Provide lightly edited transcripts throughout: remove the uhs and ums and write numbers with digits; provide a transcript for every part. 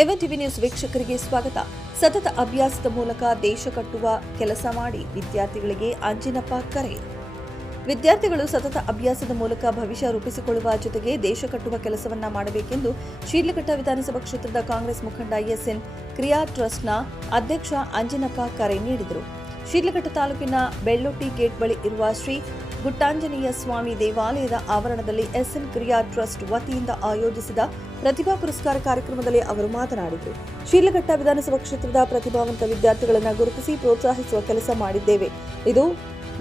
ಎವನ್ TV news ವೀಕ್ಷಕರಿಗೆ ಸ್ವಾಗತ. ಸತತ ಅಭ್ಯಾಸದ ಮೂಲಕ ದೇಶ ಕಟ್ಟುವ ಕೆಲಸ ಮಾಡಿ ವಿದ್ಯಾರ್ಥಿಗಳಿಗೆ ಅಂಜಿನಪ್ಪ ಕರೆ. ವಿದ್ಯಾರ್ಥಿಗಳು ಸತತ ಅಭ್ಯಾಸದ ಮೂಲಕ ಭವಿಷ್ಯ ರೂಪಿಸಿಕೊಳ್ಳುವ ಜೊತೆಗೆ ದೇಶ ಕಟ್ಟುವ ಕೆಲಸವನ್ನ ಮಾಡಬೇಕೆಂದು ಶಿಡ್ಲಘಟ್ಟ ವಿಧಾನಸಭಾ ಕ್ಷೇತ್ರದ ಕಾಂಗ್ರೆಸ್ ಮುಖಂಡ ಎಸ್ಎನ್ ಕ್ರಿಯಾ ಟ್ರಸ್ಟ್ನ ಅಧ್ಯಕ್ಷ ಅಂಜಿನಪ್ಪ ಕರೆ ನೀಡಿದರು. ಶಿಡ್ಲಘಟ್ಟ ತಾಲೂಕಿನ ಬೆಳ್ಳೊಟ್ಟಿ ಗೇಟ್ ಬಳಿ ಇರುವ ಶ್ರೀ ಗುಟ್ಟಾಂಜನೇಯ ಸ್ವಾಮಿ ದೇವಾಲಯದ ಆವರಣದಲ್ಲಿ ಎಸ್ಎನ್ ಕ್ರಿಯಾ ಟ್ರಸ್ಟ್ ವತಿಯಿಂದ ಆಯೋಜಿಸಿದ ಪ್ರತಿಭಾ ಪುರಸ್ಕಾರ ಕಾರ್ಯಕ್ರಮದಲ್ಲಿ ಅವರು ಮಾತನಾಡಿದರು. ಶಿಡ್ಲಘಟ್ಟ ವಿಧಾನಸಭಾ ಕ್ಷೇತ್ರದ ಪ್ರತಿಭಾವಂತ ವಿದ್ಯಾರ್ಥಿಗಳನ್ನು ಗುರುತಿಸಿ ಪ್ರೋತ್ಸಾಹಿಸುವ ಕೆಲಸ ಮಾಡಿದ್ದೇವೆ. ಇದು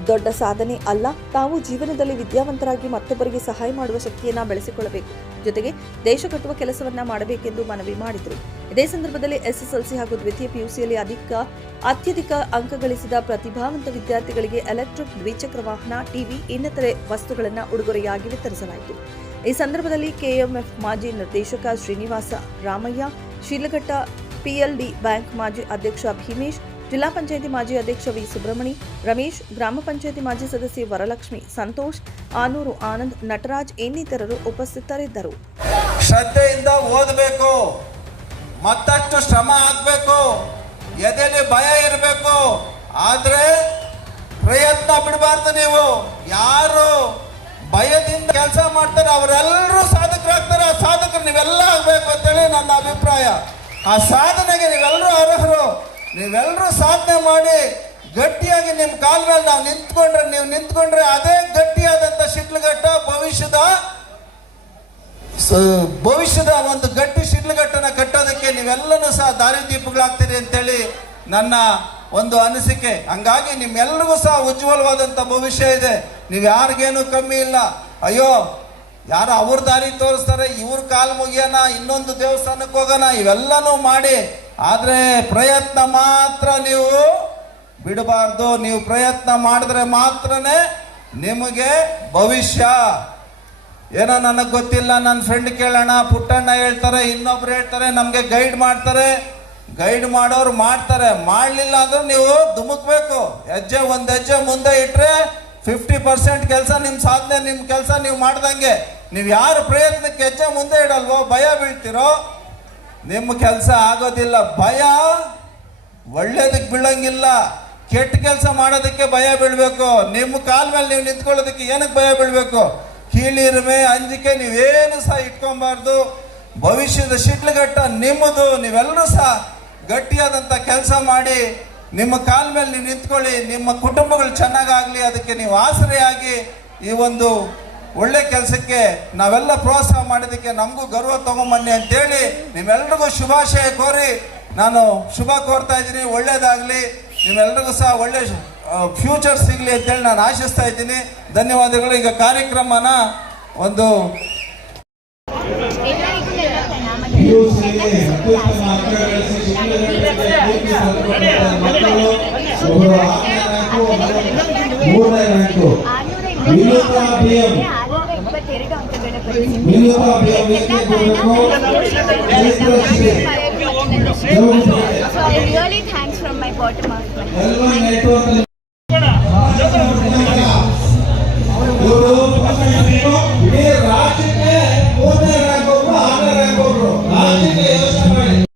ದೊಡ್ಡ ಸಾಧನೆ ಅಲ್ಲ. ತಾವು ಜೀವನದಲ್ಲಿ ವಿದ್ಯಾವಂತರಾಗಿ ಮತ್ತೊಬ್ಬರಿಗೆ ಸಹಾಯ ಮಾಡುವ ಶಕ್ತಿಯನ್ನ ಬೆಳೆಸಿಕೊಳ್ಳಬೇಕು, ಜೊತೆಗೆ ದೇಶ ಕಟ್ಟುವ ಕೆಲಸವನ್ನ ಮಾಡಬೇಕೆಂದು ಮನವಿ ಮಾಡಿದರು. ಇದೇ ಸಂದರ್ಭದಲ್ಲಿ ಎಸ್ಎಸ್ಎಲ್ಸಿ ಹಾಗೂ ದ್ವಿತೀಯ ಪಿಯುಸಿಯಲ್ಲಿ ಅತ್ಯಧಿಕ ಅಂಕ ಗಳಿಸಿದ ಪ್ರತಿಭಾವಂತ ವಿದ್ಯಾರ್ಥಿಗಳಿಗೆ ಎಲೆಕ್ಟ್ರಿಕ್ ದ್ವಿಚಕ್ರ ವಾಹನ, ಟಿವಿ ಇನ್ನಿತರೆ ವಸ್ತುಗಳನ್ನು ಉಡುಗೊರೆಯಾಗಿ ವಿತರಿಸಲಾಯಿತು. ಈ ಸಂದರ್ಭದಲ್ಲಿ ಕೆಎಂಎಫ್ ಮಾಜಿ ನಿರ್ದೇಶಕ ಶ್ರೀನಿವಾಸ ರಾಮಯ್ಯ, ಶಿಡ್ಲಘಟ್ಟ ಪಿಎಲ್ಡಿ ಬ್ಯಾಂಕ್ ಮಾಜಿ ಅಧ್ಯಕ್ಷ ಭೀಮೇಶ್, ಜಿಲ್ಲಾ ಪಂಚಾಯಿತಿ ಮಾಜಿ ಅಧ್ಯಕ್ಷ ವಿ ಸುಬ್ರಹ್ಮಣಿ, ರಮೇಶ್, ಗ್ರಾಮ ಪಂಚಾಯಿತಿ ಮಾಜಿ ಸದಸ್ಯೆ ವರಲಕ್ಷ್ಮಿ, ಸಂತೋಷ್, ಆನೂರು ಆನಂದ್, ನಟರಾಜ್ ಇನ್ನಿತರರು ಉಪಸ್ಥಿತರಿದ್ದರು. ಶ್ರದ್ಧೆಯಿಂದ ಓದಬೇಕು, ಮತ್ತಷ್ಟು ಶ್ರಮ ಆಗಬೇಕು, ಎದೆಯಲ್ಲಿ ಭಯ ಇರಬೇಕು, ಆದ್ರೆ ಪ್ರಯತ್ನ ಬಿಡಬಾರ್ದು. ನೀವು ಯಾರು ಭಯದಿಂದ ಕೆಲಸ ಮಾಡ್ತಾರೆ ಅವರೆಲ್ಲರೂ ಸಾಧಕರಾಗ್ತಾರೆ. ಆ ಸಾಧಕರು ನೀವೆಲ್ಲ ಆಗಬೇಕು ಅಂತೇಳಿ ನನ್ನ ಅಭಿಪ್ರಾಯ. ಆ ಸಾಧನೆಗೆ ನೀವೆಲ್ಲರೂ ಅರ್ಹರು. ನೀವೆಲ್ಲರೂ ಸಾಧನೆ ಮಾಡಿ ಗಟ್ಟಿಯಾಗಿ ನಿಮ್ಮ ಕಾಲ ಮೇಲೆ ನೀವು ನಿಂತ್ಕೊಂಡ್ರೆ ಅದೇ ಗಟ್ಟಿಯಾದಂಥ ಶಿಡ್ಲಘಟ್ಟ ಭವಿಷ್ಯದ ಒಂದು ಗಟ್ಟಿ ಶಿಡ್ಲಘಟ್ಟನ ಕಟ್ಟೋದಕ್ಕೆ ನೀವೆಲ್ಲನೂ ಸಹ ದಾರಿದೀಪಗಳಾಗ್ತೀರಿ ಅಂತೇಳಿ ನನ್ನ ಒಂದು ಅನಿಸಿಕೆ. ಹಂಗಾಗಿ ನಿಮ್ಮೆಲ್ಲರಿಗೂ ಸಹ ಉಜ್ವಲವಾದಂಥ ಭವಿಷ್ಯ ಇದೆ. ನೀವು ಯಾರಿಗೇನು ಕಮ್ಮಿ ಇಲ್ಲ. ಅಯ್ಯೋ ಯಾರು ಅವ್ರ ದಾರಿ ತೋರಿಸ್ತಾರೆ, ಇವ್ರ ಕಾಲು ಮುಗಿಯೋಣ, ಇನ್ನೊಂದು ದೇವಸ್ಥಾನಕ್ಕೆ ಹೋಗೋಣ, ಇವೆಲ್ಲನೂ ಮಾಡಿ, ಆದರೆ ಪ್ರಯತ್ನ ಮಾತ್ರ ನೀವು ಬಿಡಬಾರ್ದು. ನೀವು ಪ್ರಯತ್ನ ಮಾಡಿದ್ರೆ ಮಾತ್ರನೇ ನಿಮಗೆ ಭವಿಷ್ಯ. ಏನೋ ನನಗೆ ಗೊತ್ತಿಲ್ಲ, ನನ್ನ ಫ್ರೆಂಡ್ ಕೇಳೋಣ, ಪುಟ್ಟಣ್ಣ ಹೇಳ್ತಾರೆ, ಇನ್ನೊಬ್ರು ಹೇಳ್ತಾರೆ, ನಮಗೆ ಗೈಡ್ ಮಾಡ್ತಾರೆ. ಗೈಡ್ ಮಾಡೋರು ಮಾಡ್ತಾರೆ, ಮಾಡಲಿಲ್ಲ ಅಂದ್ರೆ ನೀವು ಧುಮುಕ್ಬೇಕು. ಒಂದು ಹೆಜ್ಜೆ ಮುಂದೆ ಇಟ್ಟರೆ 50% ಕೆಲಸ ನಿಮ್ಮ ಸಾಧನೆ, ನಿಮ್ಮ ಕೆಲಸ ನೀವು ಮಾಡ್ದಂಗೆ. ನೀವು ಯಾರು ಪ್ರಯತ್ನಕ್ಕೆ ಹೆಜ್ಜೆ ಮುಂದೆ ಇಡಲ್ವೋ, ಭಯ ಬೀಳ್ತಿರೋ, ನಿಮ್ಮ ಕೆಲಸ ಆಗೋದಿಲ್ಲ. ಭಯ ಒಳ್ಳೇದಕ್ಕೆ ಬೀಳಂಗಿಲ್ಲ, ಕೆಟ್ಟ ಕೆಲಸ ಮಾಡೋದಕ್ಕೆ ಭಯ ಬೀಳಬೇಕು. ನಿಮ್ಮ ಕಾಲ ಮೇಲೆ ನೀವು ನಿಂತ್ಕೊಳ್ಳೋದಕ್ಕೆ ಏನಕ್ಕೆ ಭಯ ಬೀಳಬೇಕು? ಕೀಳಿರುಮೆ, ಅಂಜಿಕೆ ನೀವೇನು ಸಹ ಇಟ್ಕೊಬಾರ್ದು. ಭವಿಷ್ಯದ ಶಿಡ್ಲಘಟ್ಟ ನಿಮ್ಮದು. ನೀವೆಲ್ಲರೂ ಸಹ ಗಟ್ಟಿಯಾದಂಥ ಕೆಲಸ ಮಾಡಿ ನಿಮ್ಮ ಕಾಲ ಮೇಲೆ ನೀವು ನಿಂತ್ಕೊಳ್ಳಿ. ನಿಮ್ಮ ಕುಟುಂಬಗಳು ಚೆನ್ನಾಗಾಗಲಿ, ಅದಕ್ಕೆ ನೀವು ಆಸರೆಯಾಗಿ ಈ ಒಂದು ಒಳ್ಳೆ ಕೆಲಸಕ್ಕೆ ನಾವೆಲ್ಲ ಪ್ರೋತ್ಸಾಹ ಮಾಡೋದಕ್ಕೆ ನಮಗೂ ಗರ್ವ ತಗೊಂಬನ್ನಿ ಅಂತೇಳಿ ನಿಮ್ಮೆಲ್ರಿಗೂ ಶುಭಾಶಯ ಕೋರಿ ನಾನು ಶುಭ ಕೋರ್ತಾ ಇದ್ದೀನಿ. ಒಳ್ಳೇದಾಗಲಿ, ನಿಮ್ಮೆಲ್ರಿಗೂ ಸಹ ಒಳ್ಳೆ ಫ್ಯೂಚರ್ ಸಿಗಲಿ ಅಂತೇಳಿ ನಾನು ಆಶಿಸ್ತಾ ಇದ್ದೀನಿ. ಧನ್ಯವಾದಗಳು. ಈಗ ಕಾರ್ಯಕ್ರಮನ ಒಂದು So I really thanks from my bottom of my heart.